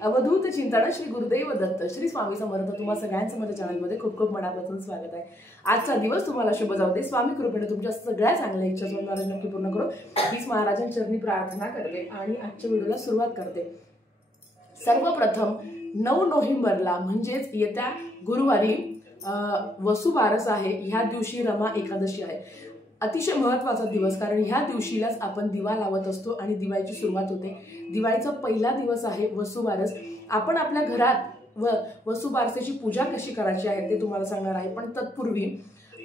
अवधूत चिंतन श्री गुरुदेव दत्त श्री स्वामी समर्थ तुम्हा सगळ्यांचं माझ्या चॅनलमध्ये खूप खूप मनापासून स्वागत आहे। आजचा दिवस तुम्हाला शुभ जाऊ दे। स्वामी कृपेने तुमच्या सगळ्या चांगल्या इच्छा सोडणारे नक्की पूर्ण करो हीच महाराजांचरणी प्रार्थना करते आणि आजच्या व्हिडिओला सुरुवात करते। सर्वप्रथम 9 नोव्हेंबरला म्हणजेच येत्या गुरुवारी वसुबारस आहे। ह्या दिवशी रमा एकादशी आहे। अतिशय महत्त्वाचा दिवस, कारण ह्या दिवशीलाच आपण दिवा लावत असतो आणि दिवाळीची सुरुवात होते। दिवाळीचा पहिला दिवस आहे वसुबारस। आपण आपल्या घरात वसुबारसेची पूजा कशी करायची आहे ते तुम्हाला सांगणार आहे, पण तत्पूर्वी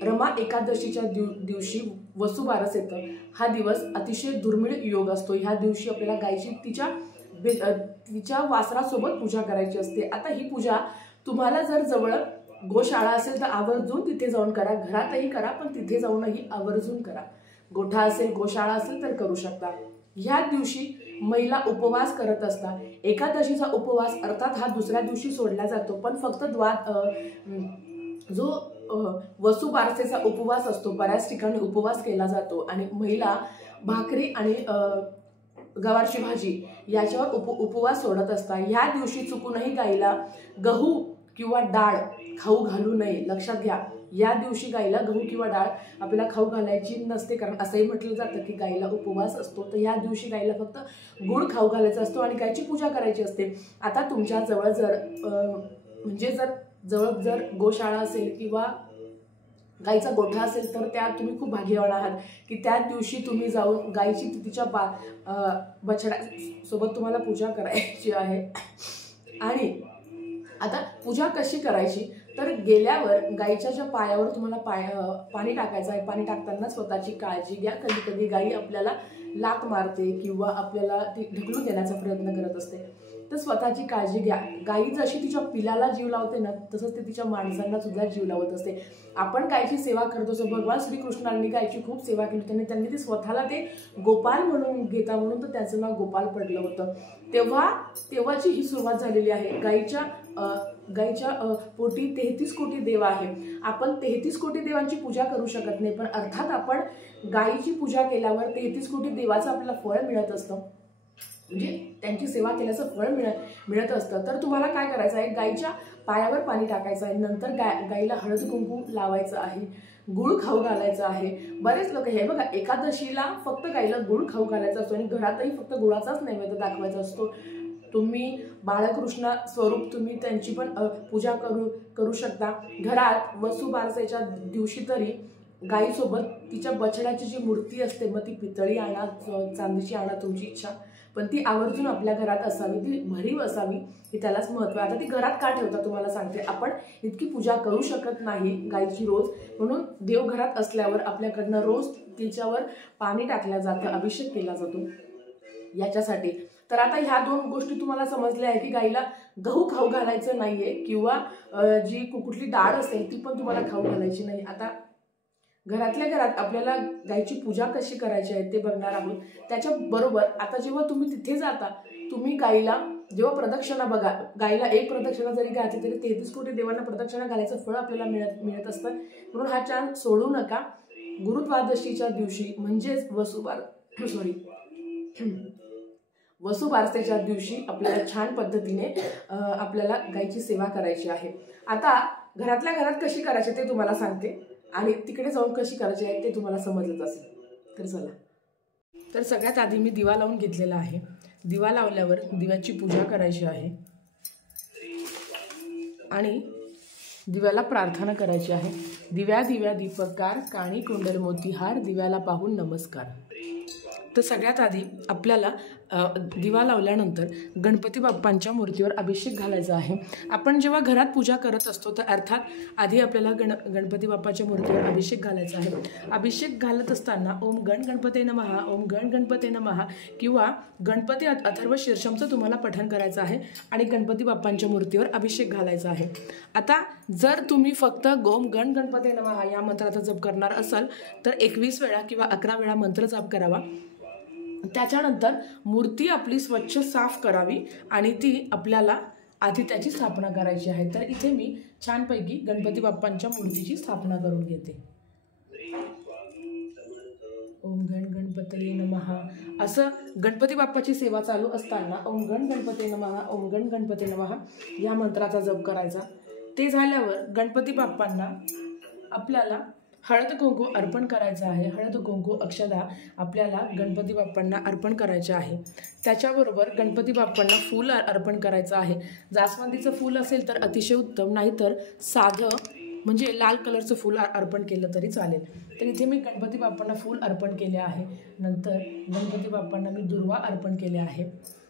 रमा एकादशीच्या दिवशी वसुबारस येतं। हा दिवस अतिशय दुर्मिळ योग असतो। ह्या दिवशी आपल्याला गायची तिच्या वासरासोबत पूजा करायची असते। आता ही पूजा तुम्हाला जर जवळ गोशाळा असेल तर आवर्जून तिथे जाऊन करा, घरातही करा, पण तिथे जाऊनही आवर्जून करा। गोठा असेल, गोशाळा असेल तर करू शकता। ह्या दिवशी महिला उपवास करत असतात। एकादशीचा उपवास अर्थात हा दुसऱ्या दिवशी सोडला जातो, पण फक्त जो वसुबारसेचा उपवास असतो बऱ्याच ठिकाणी उपवास केला जातो आणि महिला भाकरी आणि गवारची भाजी याच्यावर उपवास सोडत असतात। ह्या दिवशी चुकूनही गाईला गहू किंवा डाळ खाऊ घालू नये। लक्षात घ्या, या दिवशी गाईला गहू किंवा डाळ आपल्याला खाऊ घालायची नसते, कारण असंही म्हटलं जातं की गाईला उपवास असतो। तर या दिवशी गाईला फक्त गुळ खाऊ घालायचा असतो आणि गायची पूजा करायची असते। आता तुमच्या जवळ जर गोशाळा असेल किंवा गाईचा गोठा असेल तर त्या तुम्ही खूप भाग्यवान आहात की त्या दिवशी तुम्ही जाऊन गाईची तिच्या बछड्या सोबत तुम्हाला पूजा करायची आहे। आणि आता पूजा कशी करायची तर गेल्यावर गाईच्या ज्या पायावर तुम्हाला पाणी टाकायचं आहे। पाणी टाकताना स्वतःची काळजी घ्या। कधी कधी गाई आपल्याला लात मारते किंवा आपल्याला ती ढकलून देण्याचा प्रयत्न करत असते, तर स्वतःची काळजी घ्या। गाई जशी तिच्या पिलाला जीव लावते ना, तसंच ते तिच्या माणसांना सुद्धा जीव लावत असते। आपण गायची सेवा करतो, सो भगवान श्रीकृष्णांनी गायची खूप सेवा केली, त्यांनी ती स्वतःला ते गोपाल म्हणून घेता, म्हणून तर त्याचं नाव गोपाल पडलं होतं। तेव्हाची ही सुरुवात झालेली आहे। गायच्या पोटी 33 कोटी देव आहे। आपण 33 कोटी देवांची पूजा करू शकत नाही, पण अर्थात आपण गायीची पूजा केल्यावर 33 कोटी देवाचं आपल्याला फळ मिळत असतं, म्हणजे त्यांची सेवा केल्याचं फळ मिळत असतं। तर तुम्हाला काय करायचं आहे, गायीच्या पायावर पाणी टाकायचं आहे, नंतर गायीला हळद कुंकू लावायचं आहे, गुळ खाऊ घालायचं आहे। बरेच लोक हे बघा, एकादशीला फक्त गायीला गुळ खाऊ घालायचा असतो आणि घरातही फक्त गुळाचाच नैवेद्य दाखवायचा असतो। तुम्ही बाळकृष्ण स्वरूप तुम्ही त्यांची पण पूजा करू शकता। घरात वसुबारसेच्या दिवशी तरी गायीसोबत तिच्या बछड्याची जी मूर्ती असते, मग ती पितळी आणा, चांदीची आणा, तुमची इच्छा, पण ती आवर्जून आपल्या घरात असावी, ती भरीव असावी, हे त्यालाच महत्त्व आहे। आता ती घरात का ठेवता तुम्हाला सांगते। आपण इतकी पूजा करू शकत नाही गायीची रोज, म्हणून देव घरात असल्यावर आपल्याकडनं रोज तिच्यावर पाणी टाकलं जातं, अभिषेक केला जातो याच्यासाठी। तर आता ह्या 2 गोष्टी तुम्हाला समजल्या आहे की गाईला गहू खाऊ घालायचं नाहीये किंवा जी कुठली डाळ असेल ती पण तुम्हाला खाऊ घालायची नाही। आता घरातल्या घरात आपल्याला गायची पूजा कशी करायची आहे ते बघणार आहोत। त्याच्याबरोबर आता जेव्हा तुम्ही तिथे जाता, तुम्ही गाईला जेव्हा प्रदक्षिणा बघा, गाईला एक प्रदक्षिणा जरी घातली तरी 33 कोटी देवांना प्रदक्षिणा घालायचं फळ आपल्याला मिळत असतं, म्हणून हा चान्स सोडू नका। गुरुद्वादशीच्या दिवशी म्हणजेच वसुबारसेच्या दिवशी आपल्याला छान पद्धतीने आपल्याला गायची सेवा करायची आहे। आता घरातल्या घरात कशी करायची ते तुम्हाला सांगते आणि तिकडे जाऊन कशी करायची आहे ते तुम्हाला समजलंच असेल। तर चला, तर सगळ्यात आधी मी दिवा लावून घेतलेला आहे। दिवा लावल्यावर दिव्याची पूजा करायची आहे आणि दिव्याला प्रार्थना करायची आहे। दिव्या दिव्या दीपकार, काणी कुंडल मोतीहार, दिव्याला पाहून नमस्कार। तर सगळ्यात आधी आपल्याला दिवा लावल्यानंतर गणपती बाप्पांच्या मूर्तीवर अभिषेक घालायचा आहे। आपण जेव्हा घरात पूजा करत असतो तर अर्थात आधी आपल्याला गणपती बाप्पाच्या मूर्तीवर अभिषेक घालायचा आहे। अभिषेक घालत असताना ओम गण गणपते नमः, ओम गण गणपते नमः किंवा गणपती अथर्व शीर्षमचं तुम्हाला पठण करायचं आहे आणि गणपती बाप्पांच्या मूर्तीवर अभिषेक घालायचा आहे। आता जर तुम्ही फक्त ओम गण गणपते नमः या मंत्राचा जप करणार असाल तर 21 वेळा किंवा 11 वेळा मंत्र जप करावा। त्याच्यानंतर मूर्ती आपली स्वच्छ साफ करावी आणि ती आपल्याला आधी त्याची स्थापना करायची आहे। तर इथे मी छानपैकी गणपती बाप्पांच्या मूर्तीची स्थापना करून घेते। ओम गण गण गणपतये नमः असं गणपती बाप्पाची सेवा चालू असताना ओम गण गणपतये नमः ओम गण गणपतये नमः या मंत्राचा जप करायचा। ते झाल्यावर गणपती बाप्पांना आपल्याला हळद कुंकू अर्पण करायचं आहे। हळद कुंकू अक्षदा आपल्याला गणपती बाप्पांना अर्पण करायचे आहे। त्याच्याबरोबर गणपती बाप्पांना फूल अर्पण करायचं आहे। जास्वंदीचं फूल असेल तर अतिशय उत्तम, नाहीतर साधं म्हणजे लाल कलरचं फूल अर्पण केलं तरी चालेल। तर इथे मी गणपती बाप्पांना फूल अर्पण केले आहे। नंतर गणपती बाप्पांना मी दुर्वा अर्पण केले आहे।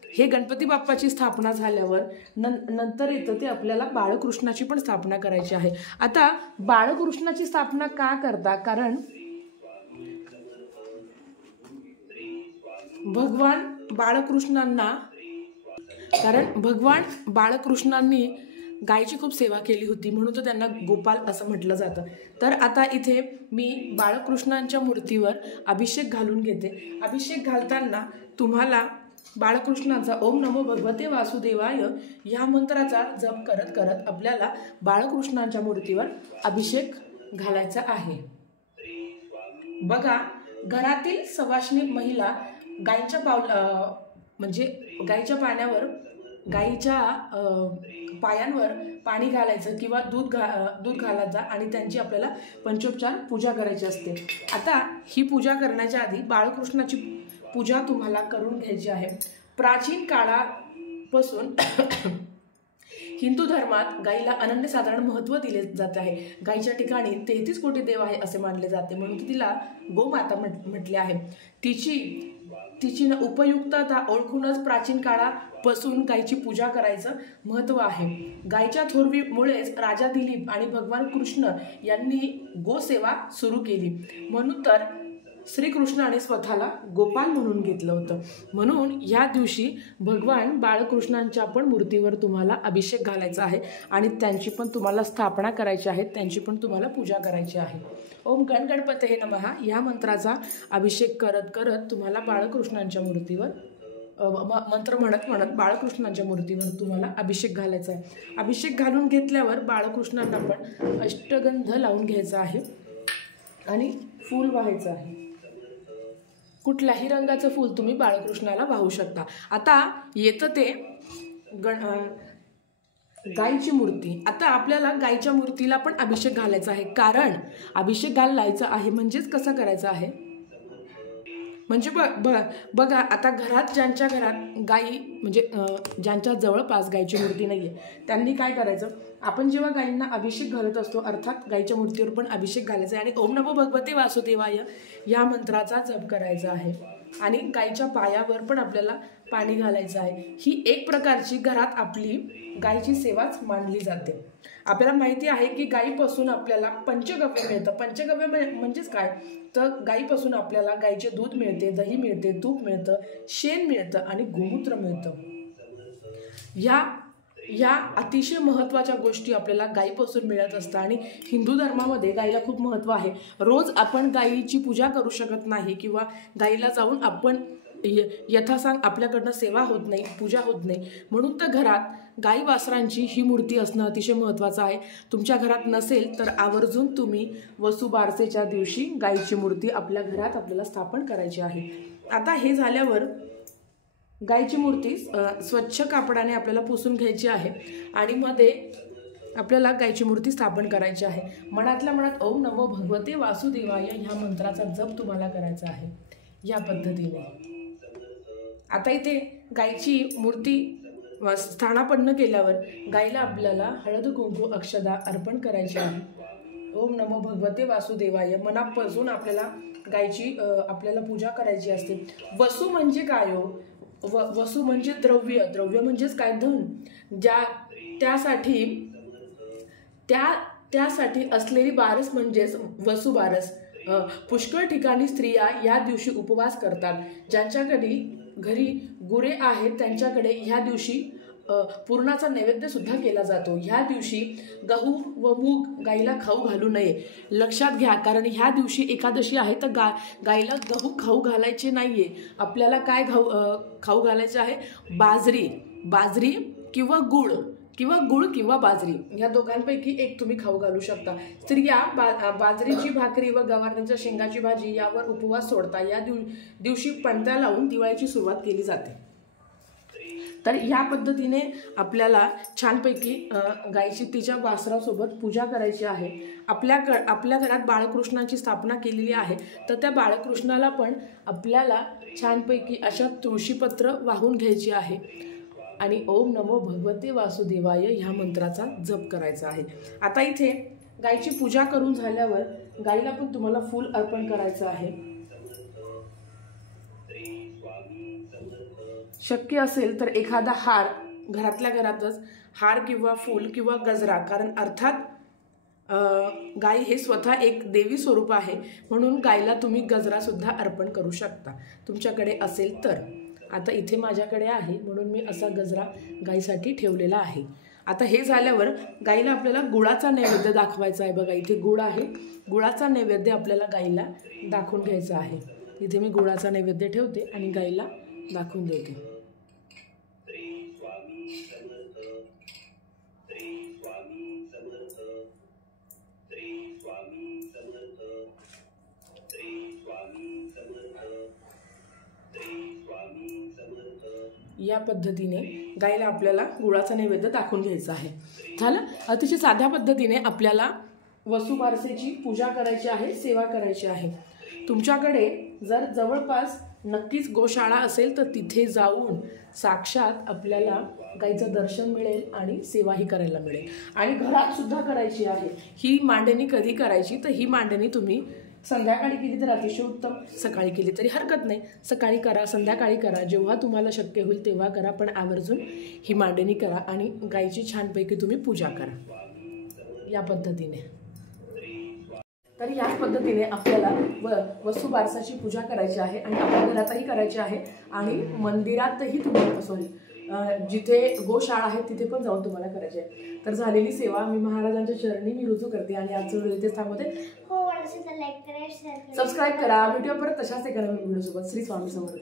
हे गणपती बाप्पाची स्थापना झाल्यावर नंतर येतं ते आपल्याला बाळकृष्णाची पण स्थापना करायची आहे। आता बाळकृष्णाची स्थापना का करता? कारण भगवान बाळकृष्णांनी गायीची खूप सेवा केली होती, म्हणून तर त्यांना गोपाल असं म्हटलं जातं। तर आता इथे मी बाळकृष्णांच्या मूर्तीवर अभिषेक घालून घेते। अभिषेक घालताना तुम्हाला बाळकृष्णाचा ओम नमो भगवते वासुदेवाय या मंत्राचा जप करत करत आपल्याला बाळकृष्णांच्या मूर्तीवर अभिषेक घालायचा आहे। बघा, घरातील सवाष्णी महिला गायीच्या गायीच्या पायांवर पाणी घालायचं किंवा दूध घालायचं आणि त्यांची आपल्याला पंचोपचार पूजा करायची असते। आता ही पूजा करण्याच्या आधी बाळकृष्णाची पूजा तुम्हाला करून घ्यायची आहे। प्राचीन काळापासून हिंदू धर्मात गायीला अनन्यसाधारण महत्त्व दिले जात आहे। गायीच्या ठिकाणी 33 कोटी देव आहे असे मानले जाते, म्हणून तिला गोमाता म्हटले आहे। तिची उपयुक्तता ओळखूनच प्राचीन काळापासून गायीची पूजा करायचं महत्त्व आहे। गायीच्या थोरवीमुळेच राजा दिलीप आणि भगवान कृष्ण यांनी गोसेवा सुरू केली, म्हणून तर श्रीकृष्णाने स्वतःला गोपाल म्हणून घेतलं होतं। म्हणून या दिवशी भगवान बाळकृष्णांच्या पण मूर्तीवर तुम्हाला अभिषेक घालायचा आहे आणि त्यांची पण तुम्हाला स्थापना करायची आहे, त्यांची पण तुम्हाला पूजा करायची आहे। ओम गण गणपतये नमः या मंत्राचा अभिषेक करत करत तुम्हाला बाळकृष्णांच्या मूर्तीवर मंत्र म्हणत बाळकृष्णांच्या मूर्तीवर तुम्हाला अभिषेक घालायचा आहे। अभिषेक घालून घेतल्यावर बाळकृष्णांना पण अष्टगंध लावून घ्यायचा आहे आणि फूल वाहायचं आहे। कुठल्याही रंगाचं फूल तुम्ही बाळकृष्णाला वाहू शकता। आता येतं ते गायीची मूर्ती। आता आपल्याला गायीच्या मूर्तीला पण अभिषेक घालायचा आहे, कारण अभिषेक घालायचा आहे म्हणजेच कसं करायचं आहे म्हणजे बघा, आता ज्यांच्या घरात गायी म्हणजे ज्यांच्या जवळपास गायीची मूर्ती नाही आहे त्यांनी काय करायचं, आपण जेव्हा गायींना अभिषेक घालत असतो अर्थात गायीच्या मूर्तीवर पण अभिषेक घालायचा आहे आणि ओम नमो भगवते वासुदेवाय या मंत्राचा जप करायचा आहे आणि गायीच्या पायावर पण आपल्याला पाणी घालायचं आहे। ही एक प्रकारची घरात आपली गायीची सेवाच मानली जाते। आपल्याला माहिती आहे की गायीपासून आपल्याला पंचगव्य मिळतं। पंचगव्य म्हणजेच काय, तर गायीपासून आपल्याला गायीचे दूध मिळते, दही मिळते, तूप मिळतं, शेण मिळतं आणि गोमूत्र मिळतं। या अतिशय महत्त्वाच्या गोष्टी आपल्याला गायीपासून मिळत असतात आणि हिंदू धर्मामध्ये गायीला खूप महत्त्व आहे। रोज आपण गायीची पूजा करू शकत नाही किंवा गायीला जाऊन आपण यथासांग आपल्याकडनं सेवा होत नाही, पूजा होत नाही, म्हणून तर घरात गाई वासरांची ही मूर्ती असणं अतिशय महत्त्वाचं आहे। तुमच्या घरात नसेल तर आवर्जून तुम्ही वसुबारसेच्या दिवशी गायीची मूर्ती आपल्या घरात आपल्याला स्थापन करायची आहे। आता हे झाल्यावर गायीची मूर्ती स्वच्छ कापडाने आपल्याला पुसून घ्यायची आहे आणि मध्ये आपल्याला गायीची मूर्ती स्थापन करायची आहे। मनातल्या मनात ओम नमो भगवते वासुदेवाय ह्या मंत्राचा जप तुम्हाला करायचा आहे या पद्धतीने। आता इथे गायीची मूर्ती स्थानापन्न केल्यावर गायीला आपल्याला हळद कुंकू अक्षदा अर्पण करायची आहे। ओम नमो भगवते वासुदेवाय मनापासून आपल्याला गायीची आपल्याला पूजा करायची असते। वसु म्हणजे काय हो? वसु म्हणजे द्रव्य म्हणजेच काय, धन। त्यासाठी असलेली बारस म्हणजेच वसुबारस। पुष्कळ ठिकाणी स्त्रिया या दिवशी उपवास करतात। ज्यांच्याकडे घरी गुरे आहेत त्यांच्याकडे ह्या दिवशी पुरणाचा नैवेद्य सुद्धा केला जातो। ह्या दिवशी गहू व मूग गाईला खाऊ घालू नये, लक्षात घ्या, कारण ह्या दिवशी एकादशी आहे तर गाईला गहू खाऊ घालायचे नाहीये। आपल्याला काय खाऊ घालायचे आहे, बाजरी किंवा गुळ किंवा गुळ किंवा बाजरी या दोघांपैकी एक तुम्ही खाऊ घालू शकता. स्त्रिया बाजरीची भाकरी व गवारच्या शेंगाची भाजी यावर उपवास सोडता. या दिवशी पणत्या लावून दिवाळीची सुरुवात केली जाते. तर ह्या पद्धतीने आपल्याला छानपैकी गायची तिच्या वासरासोबत पूजा करायची आहे. आपल्या घरात बाळकृष्णाची स्थापना केलेली आहे, तर त्या बाळकृष्णाला पण आपल्याला छानपैकी अशा तुळशीपत्र वाहून घ्यायची आहे आणि ओम नमो भगवते वासुदेवाय ह्या मंत्राचा जप करायचा आहे. आता इथे गायची पूजा करून झाल्यावर गायीला पण तुम्हाला फूल अर्पण करायचं आहे. शक्य असेल तर एखादा हार, घरातल्या घरातच हार किंवा फूल किंवा गजरा, कारण अर्थात गाय हे स्वतः एक देवी स्वरूप आहे, म्हणून गायला तुम्ही गजरा सुद्धा अर्पण करू शकता तुमच्याकडे असेल तर. आता इथे माझ्याकडे आहे म्हणून मी असा गजरा गायीसाठी ठेवलेला आहे. आता हे झाल्यावर गायीला आपल्याला गुळाचा नैवेद्य दाखवायचा आहे. बघा इथे गुळ आहे, गुळाचा नैवेद्य आपल्याला गायीला दाखवून घ्यायचा आहे. इथे मी गुळाचा नैवेद्य ठेवते आणि गायीला दाखवून देते. या पद्धतीने गायीला आपल्याला गुळाचा नैवेद्य दाखवून घ्यायचा आहे. झालं. अतिशय साध्या पद्धतीने आपल्याला वसुबारसेची पूजा करायची आहे, सेवा करायची आहे. तुमच्याकडे जर जवळपास नक्कीच गोशाळा असेल तर तिथे जाऊन साक्षात आपल्याला गायीचं दर्शन मिळेल आणि सेवाही करायला मिळेल. आणि घरात सुद्धा करायची आहे. ही मांडणी कधी करायची, तर ही मांडणी तुम्ही संध्याकाळी केली तर अतिशय उत्तम, सकाळी केली तरी हरकत नाही. सकाळी करा, संध्याकाळी करा, जेव्हा तुम्हाला शक्य होईल तेव्हा करा, पण आवर्जून ही मांडणी करा आणि गायीची छानपैकी तुम्ही पूजा करा या पद्धतीने. तर याच पद्धतीने आपल्याला वसुबारसाची पूजा करायची आहे आणि आपल्या घरातही करायची आहे आणि मंदिरातही तुम्ही जिथे गोशाळा आहे तिथे पण जाऊन तुम्हाला करायची आहे. तर झालेली सेवा मी महाराजांच्या चरणी मी रुजू करते आणि आजचं व्हिडिओ इथेच थांबवते. हो, लाईक करा, शेअर करा, सबस्क्राईब करा. व्हिडिओ परत तशाच करा व्हिडिओ सोबत. श्री स्वामी समर्थ.